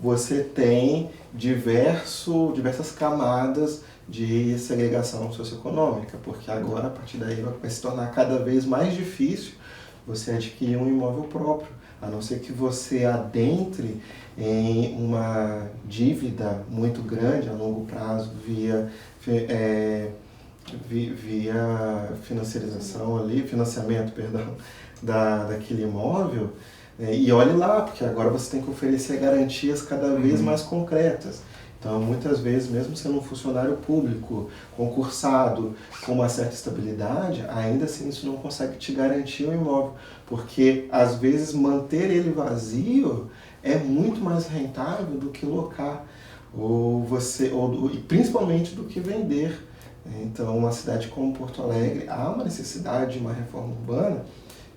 Você tem diversas camadas de segregação socioeconômica, porque agora, a partir daí, vai se tornar cada vez mais difícil você adquirir um imóvel próprio, a não ser que você adentre em uma dívida muito grande a longo prazo via financiamento, daquele imóvel. E olhe lá, porque agora você tem que oferecer garantias cada vez mais concretas. Então, muitas vezes, mesmo sendo um funcionário público, concursado, com uma certa estabilidade, ainda assim isso não consegue te garantir um imóvel, porque, às vezes, manter ele vazio é muito mais rentável do que locar, e principalmente do que vender. Então, uma cidade como Porto Alegre, há uma necessidade de uma reforma urbana,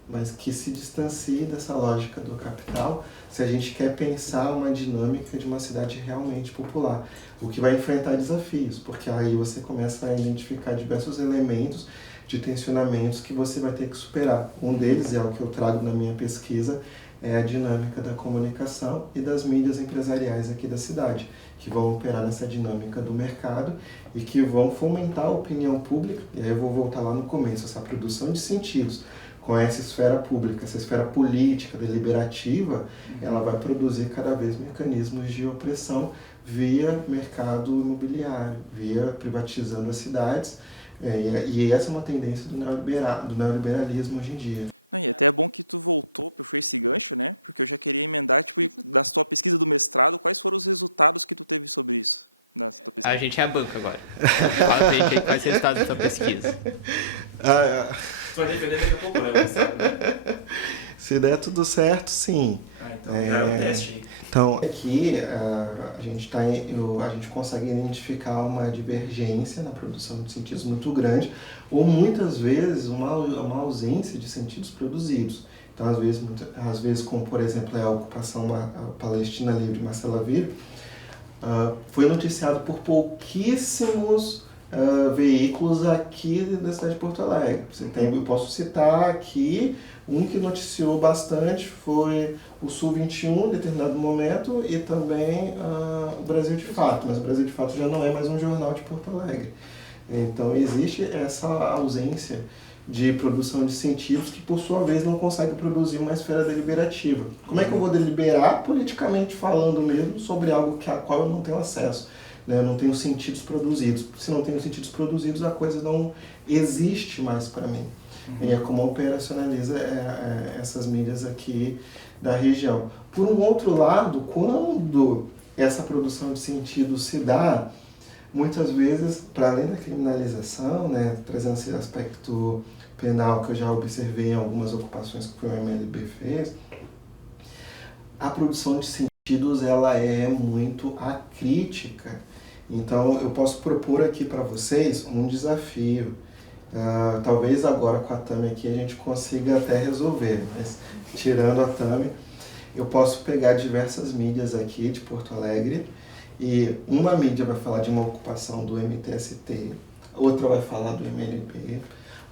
mas que se distancie dessa lógica do capital, se a gente quer pensar uma dinâmica de uma cidade realmente popular, o que vai enfrentar desafios, porque aí você começa a identificar diversos elementos de tensionamentos que você vai ter que superar. Um deles, é o que eu trago na minha pesquisa, é a dinâmica da comunicação e das mídias empresariais aqui da cidade, que vão operar nessa dinâmica do mercado e que vão fomentar a opinião pública, e aí eu vou voltar lá no começo, essa produção de sentidos, com essa esfera pública, essa esfera política, deliberativa, ela vai produzir cada vez mecanismos de opressão via mercado imobiliário, via privatizando as cidades, e essa é uma tendência do neoliberalismo hoje em dia. Não, e até é bom que tu voltou, puxou esse gancho, né? Porque eu já queria emendar, da tua pesquisa do mestrado, quais foram os resultados que tu teve sobre isso? Na tua pesquisa? A gente é a banca agora. Fala pra gente aí quais resultados da tua pesquisa. Tu vai defender daqui a pouco, né? O mestrado, né? Se der tudo certo, sim. Então já é o teste. Então aqui a gente consegue identificar uma divergência na produção de sentidos muito grande, ou muitas vezes uma ausência de sentidos produzidos. Então às vezes como por exemplo a ocupação Palestina Livre Marcelo Haville, foi noticiado por pouquíssimos veículos aqui da cidade de Porto Alegre. Eu posso citar aqui um que noticiou bastante, foi o Sul 21 em determinado momento, e também o Brasil de Fato, mas o Brasil de Fato já não é mais um jornal de Porto Alegre. Então existe essa ausência de produção de sentidos que, por sua vez, não consegue produzir uma esfera deliberativa. Como é que eu vou deliberar, politicamente falando mesmo, sobre algo a qual eu não tenho acesso? Eu não tenho sentidos produzidos. Se não tenho sentidos produzidos, a coisa não existe mais para mim. E é como operacionaliza essas mídias aqui da região. Por um outro lado, quando essa produção de sentidos se dá, muitas vezes, para além da criminalização, né, trazendo esse aspecto penal que eu já observei em algumas ocupações que o MLB fez, a produção de sentidos ela é muito acrítica. Então, eu posso propor aqui para vocês um desafio. Talvez agora com a Tami aqui a gente consiga até resolver, mas tirando a Tami, eu posso pegar diversas mídias aqui de Porto Alegre, e uma mídia vai falar de uma ocupação do MTST, outra vai falar do MLB,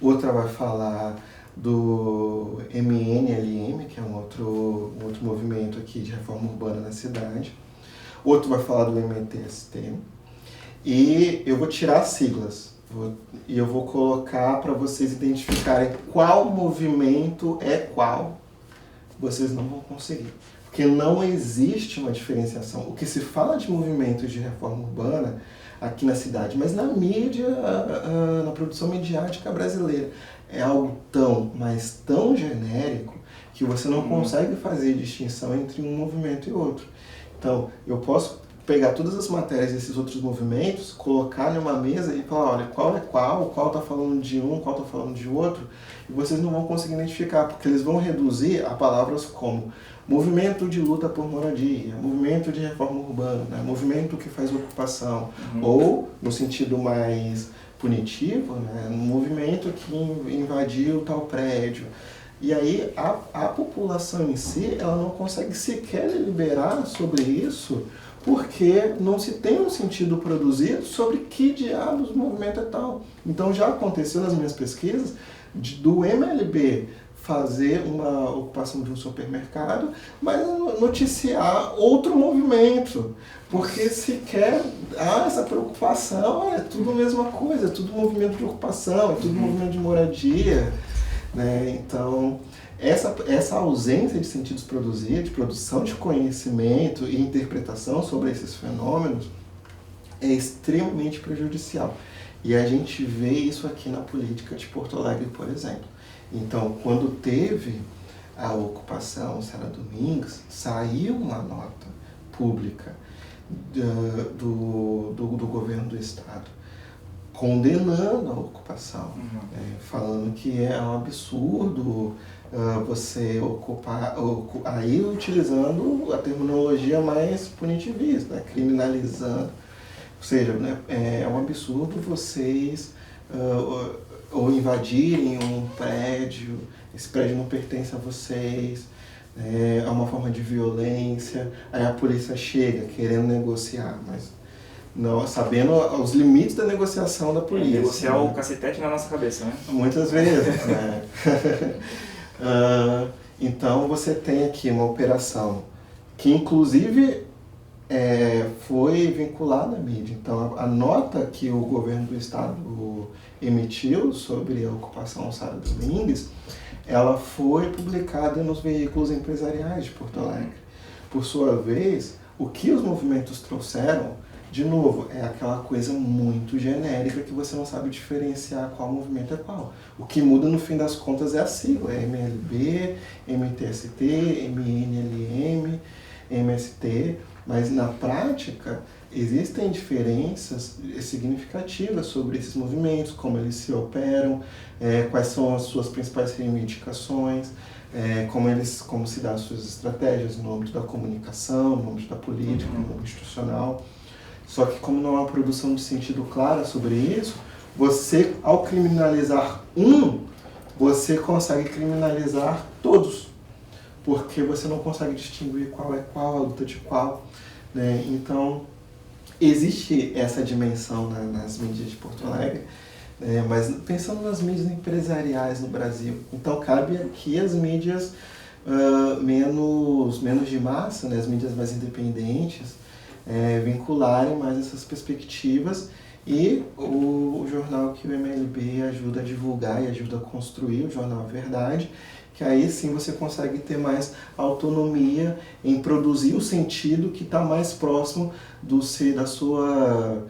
outra vai falar do MNLM, que é um outro movimento aqui de reforma urbana na cidade, outro vai falar do MTST, e eu vou tirar as siglas, e eu vou colocar para vocês identificarem qual movimento é qual. Vocês não vão conseguir. Porque não existe uma diferenciação. O que se fala de movimentos de reforma urbana aqui na cidade, mas na mídia, na produção midiática brasileira, é algo mas tão genérico, que você não consegue fazer distinção entre um movimento e outro. Então, eu posso pegar todas as matérias desses outros movimentos, colocar numa mesa e falar, olha, qual é qual está falando de um, qual está falando de outro, e vocês não vão conseguir identificar, porque eles vão reduzir a palavras como movimento de luta por moradia, movimento de reforma urbana, né? Movimento que faz ocupação, ou, no sentido mais punitivo, né? Um movimento que invadiu tal prédio. E aí a população em si, ela não consegue sequer deliberar sobre isso, porque não se tem um sentido produzido sobre que diabos o movimento é tal. Então já aconteceu nas minhas pesquisas do MLB fazer uma ocupação de um supermercado, mas noticiar outro movimento, porque sequer essa preocupação é tudo a mesma coisa, é tudo movimento de ocupação, é tudo movimento de moradia, né? Então essa ausência de sentidos produzidos, de produção de conhecimento e interpretação sobre esses fenômenos é extremamente prejudicial. E a gente vê isso aqui na política de Porto Alegre, por exemplo. Então, quando teve a ocupação Sara Domingues, saiu uma nota pública do governo do estado condenando a ocupação, falando que é um absurdo você ocupar, aí utilizando a terminologia mais punitivista, né, criminalizando. Ou seja, né, é um absurdo vocês ou invadirem um prédio, esse prédio não pertence a vocês, é uma forma de violência, aí a polícia chega querendo negociar, mas não, sabendo os limites da negociação da polícia. Negociar o cacetete na nossa cabeça, né? Muitas vezes, né? Então você tem aqui uma operação que inclusive foi vinculada à mídia. Então a nota que o governo do estado emitiu sobre a ocupação Sara Domingues, ela foi publicada nos veículos empresariais de Porto Alegre. Por sua vez, o que os movimentos trouxeram, de novo, é aquela coisa muito genérica que você não sabe diferenciar qual movimento é qual. O que muda no fim das contas é a sigla, é MLB, MTST, MNLM, MST, mas na prática existem diferenças significativas sobre esses movimentos, como eles se operam, quais são as suas principais reivindicações. como se dá as suas estratégias no âmbito da comunicação, no âmbito da política, no âmbito institucional. Só que como não há uma produção de sentido clara sobre isso, você, ao criminalizar você consegue criminalizar todos, porque você não consegue distinguir qual é qual, a luta de qual, né? Então, existe essa dimensão, né, nas mídias de Porto Alegre, mas pensando nas mídias empresariais no Brasil, então cabe aqui as mídias menos de massa, né, as mídias mais independentes, vincularem mais essas perspectivas, e o jornal que o MLB ajuda a divulgar e ajuda a construir, o Jornal Verdade, que aí sim você consegue ter mais autonomia em produzir o sentido que está mais próximo da sua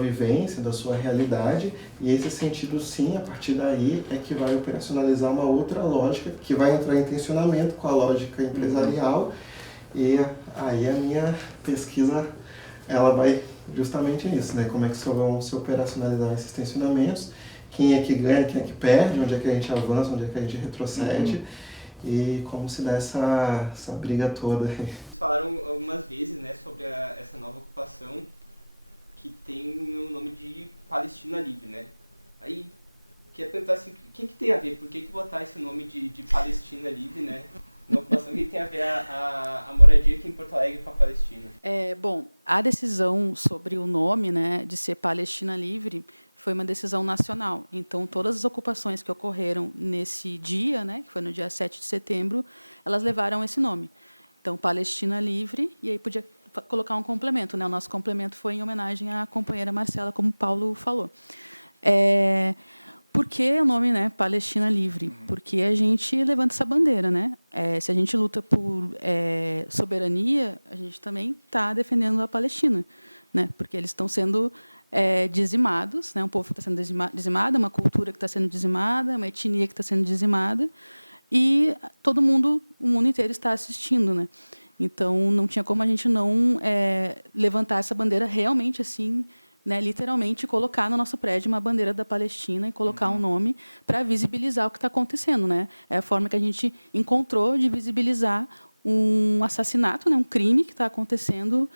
vivência, da sua realidade, e esse sentido sim, a partir daí, é que vai operacionalizar uma outra lógica, que vai entrar em tensionamento com a lógica empresarial, e aí a minha pesquisa ela vai justamente nisso, né? Como é que vão se operacionalizar esses tensionamentos, quem é que ganha, quem é que perde, onde é que a gente avança, onde é que a gente retrocede, e como se dá essa briga toda. Vocês falaram algumas vezes, né, sobre essa nova ocupação que tem o nome de Palestina Livre, né? Aí, queria perguntar assim, o que tem a ver? Por que botar esse nome de Palestina Livre, né? Uma ocupação que tem a ver a moradia aqui em Porto Alegre com a Palestina. Bom, a decisão sobre o nome, né, de ser Palestina Livre foi uma decisão nacional. Então, todas as ocupações que ocorreram nesse dia, né, que foi no dia 7 de setembro, elas levaram esse nome. Então, Palestina Livre, e aí podia colocar um complemento, né? O nosso complemento foi em homenagem à companheira Marcela, como o Paulo falou. Por que o nome, né, Palestina Livre? Porque a gente levanta essa bandeira, né? Se a gente luta por soberania, a gente também está defendendo a Palestina, né? Porque eles estão sendo dizimados, né? Um povo que está sendo dizimado, uma cultura que está sendo dizimada, uma etnia que está sendo dizimada, e todo mundo, o mundo inteiro está assistindo, né? Então, não tinha como a gente não levantar essa bandeira realmente assim, né, literalmente colocar no nosso prédio uma bandeira da Palestina e colocar um nome para visibilizar o que está acontecendo, né? É a forma que a gente encontrou de visibilizar um assassinato, né, um crime que está acontecendo,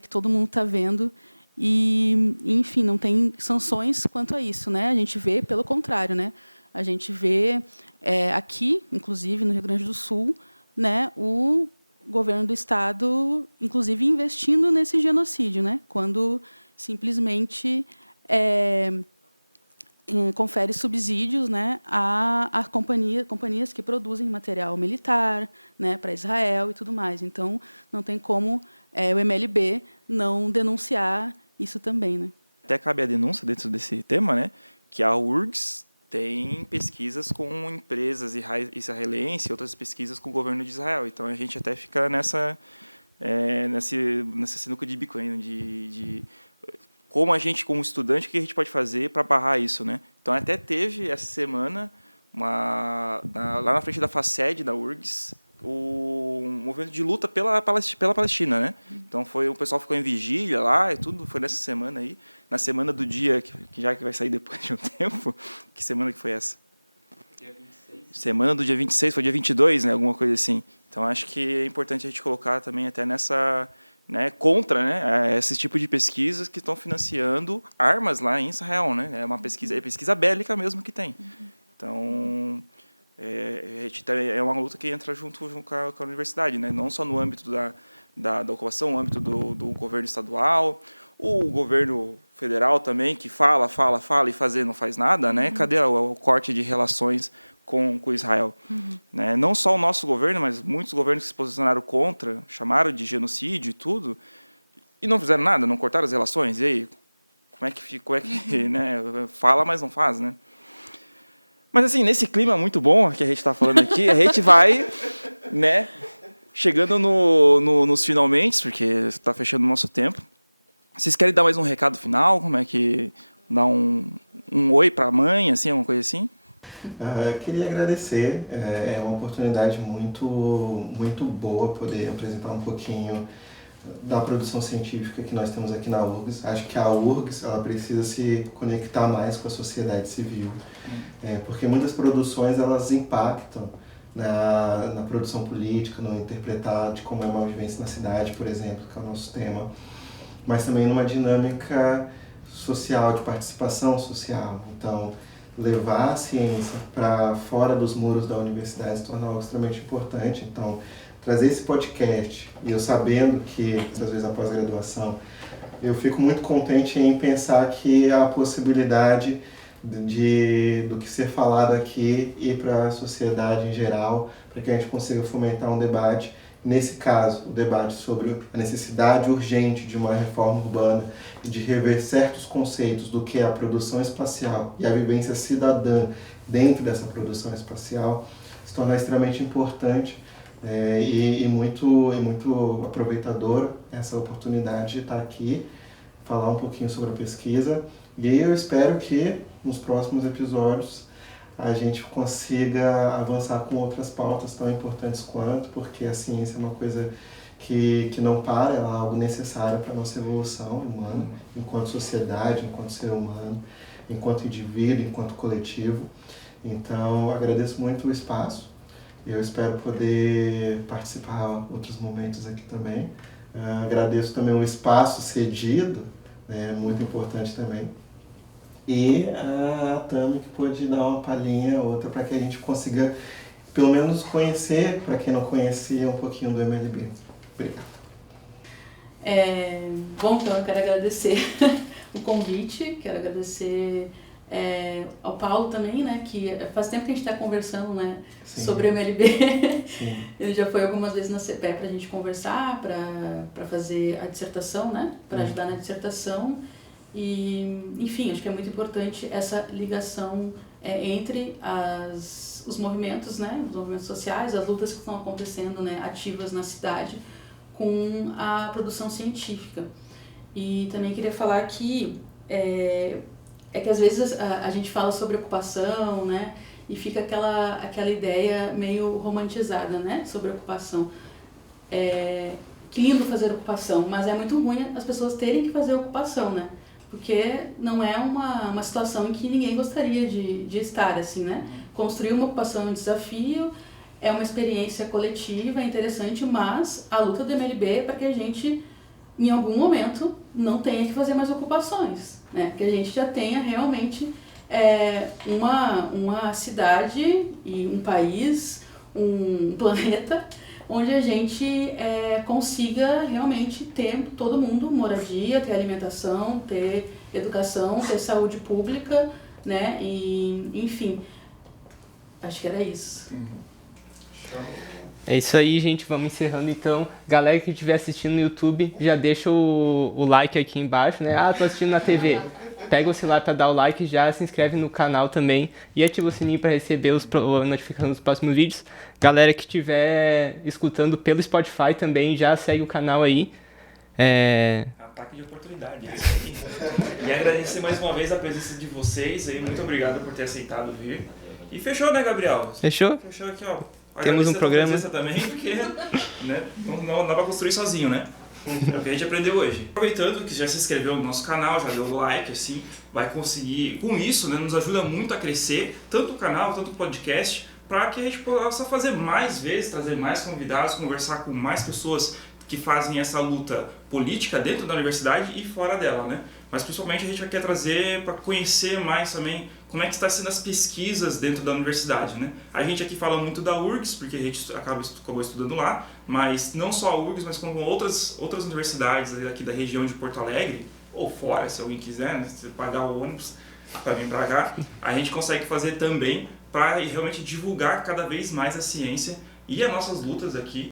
que todo mundo está vendo, e, enfim, não tem sanções quanto a isso, né? A gente vê, pelo contrário, né? A gente vê aqui, inclusive no Rio Grande do Sul, né, o governo do estado, inclusive, investindo nesse genocídio, né? Quando simplesmente confere subsídios, né, a companhias que produzem material militar, né, para Israel e tudo mais. Então, não tem como o MLB não denunciar isso também, né? Até cabe a denúncia dentro desse tema, né, que a URGS tem pesquisas com empresas israelenses e outras pesquisas com o governo de Israel. Então, a gente até fica nessa sinuca de bico ainda, de como a gente, como estudante, o que a gente pode fazer para barrar isso, né? Então, até teve, essa semana, lá na frente da FACED, da URGS, um movimento de luta pela Palestina, né? Então, o pessoal ficou em vigília lá e tudo, foi nessa semana aí, na semana do dia, que vai sair depois de um tempo. Que semana que foi essa? Dia 26. Semana do dia 26, foi dia 22, né? Alguma coisa assim. Então, acho que é importante a gente colocar também até nessa... né, contra, né, esse tipo de pesquisas que estão financiando armas lá em Israel, né? É uma pesquisa bélica mesmo que tem. Então, é uma luta que entra junto com a universidade, né? Não só no âmbito da ocupação, no âmbito do governo estadual, o governo federal também, que fala e não faz nada, né? Cadê o corte de relações com Israel? Né? Não só o nosso governo, mas muitos governos que se posicionaram contra, chamaram de genocídio e tudo, e não fizeram nada, não cortaram as relações. E aí, como é que né? Fala, mas não faz, né? Mas assim, nesse clima muito bom que a gente está falando aqui, a gente vai, né, chegando nos finalmente, porque está fechando o nosso tempo. Vocês querem dar mais um recado final? Como é que dá um oi para a mãe, assim, alguma coisa assim? Queria agradecer, é uma oportunidade muito, muito boa poder apresentar um pouquinho da produção científica que nós temos aqui na URGS. Acho que a URGS ela precisa se conectar mais com a sociedade civil, porque muitas produções elas impactam na produção política, no interpretar de como é uma vivência na cidade, por exemplo, que é o nosso tema, mas também numa dinâmica social, de participação social. Então, levar a ciência para fora dos muros da universidade se torna algo extremamente importante. Então, trazer esse podcast, e eu sabendo que, às vezes, após a graduação, eu fico muito contente em pensar que há a possibilidade do que ser falado aqui ir para a sociedade em geral, para que a gente consiga fomentar um debate. Nesse caso, o debate sobre a necessidade urgente de uma reforma urbana e de rever certos conceitos do que é a produção espacial e a vivência cidadã dentro dessa produção espacial se torna extremamente importante e muito aproveitadora essa oportunidade de estar aqui, falar um pouquinho sobre a pesquisa. E eu espero que nos próximos episódios a gente consiga avançar com outras pautas tão importantes quanto, porque a ciência é uma coisa que não para, ela é algo necessário para a nossa evolução humana, enquanto sociedade, enquanto ser humano, enquanto indivíduo, enquanto coletivo. Então, agradeço muito o espaço, eu espero poder participar em outros momentos aqui também. Agradeço também o espaço cedido, muito importante também. E a Tami que pôde dar uma palhinha, outra, para que a gente consiga, pelo menos, conhecer, para quem não conhecia, um pouquinho do MLB. Obrigado. Bom, então eu quero agradecer o convite, quero agradecer ao Paulo também, né, que faz tempo que a gente está conversando, né, sobre o MLB. Sim. Ele já foi algumas vezes na CPE para a gente conversar, para fazer a dissertação, né, para ajudar na dissertação. E, enfim, acho que é muito importante essa ligação entre os movimentos, né, os movimentos sociais, as lutas que estão acontecendo, né, ativas na cidade, com a produção científica. E também queria falar que que às vezes a gente fala sobre ocupação, né, e fica aquela ideia meio romantizada, né, sobre ocupação. Que lindo fazer ocupação, mas é muito ruim as pessoas terem que fazer ocupação, né? Porque não é uma situação em que ninguém gostaria de estar, assim, né? Construir uma ocupação é um desafio, é uma experiência coletiva, é interessante, mas a luta do MLB é para que a gente, em algum momento, não tenha que fazer mais ocupações, né? Que a gente já tenha realmente uma cidade e um país, um planeta, onde a gente consiga realmente ter todo mundo moradia, ter alimentação, ter educação, ter saúde pública, né? E, enfim, acho que era isso. É isso aí, gente. Vamos encerrando então. Galera que estiver assistindo no YouTube, já deixa o like aqui embaixo, né? Tô assistindo na TV. Pega o celular para dar o like, já se inscreve no canal também e ativa o sininho para receber notificações dos próximos vídeos. Galera que estiver escutando pelo Spotify também, já segue o canal aí. Ataque de oportunidade, é isso aí. E agradecer mais uma vez a presença de vocês aí. Muito obrigado por ter aceitado vir. E fechou, né, Gabriel? Fechou? Fechou aqui, ó. Temos um programa Também, porque né, não dá pra construir sozinho, né? É o que a gente aprendeu hoje. Aproveitando que já se inscreveu no nosso canal, já deu o like, assim, vai conseguir, com isso, né, nos ajuda muito a crescer, tanto o canal, tanto o podcast, para que a gente possa fazer mais vezes, trazer mais convidados, conversar com mais pessoas que fazem essa luta política dentro da universidade e fora dela, né? Mas principalmente a gente quer trazer para conhecer mais também como é que está sendo as pesquisas dentro da universidade, né? A gente aqui fala muito da URGS, porque a gente acabou estudando lá, mas não só a URGS, mas como outras universidades aqui da região de Porto Alegre, ou fora, se alguém quiser, né? Se pagar o ônibus para vir para cá, a gente consegue fazer também para realmente divulgar cada vez mais a ciência e as nossas lutas aqui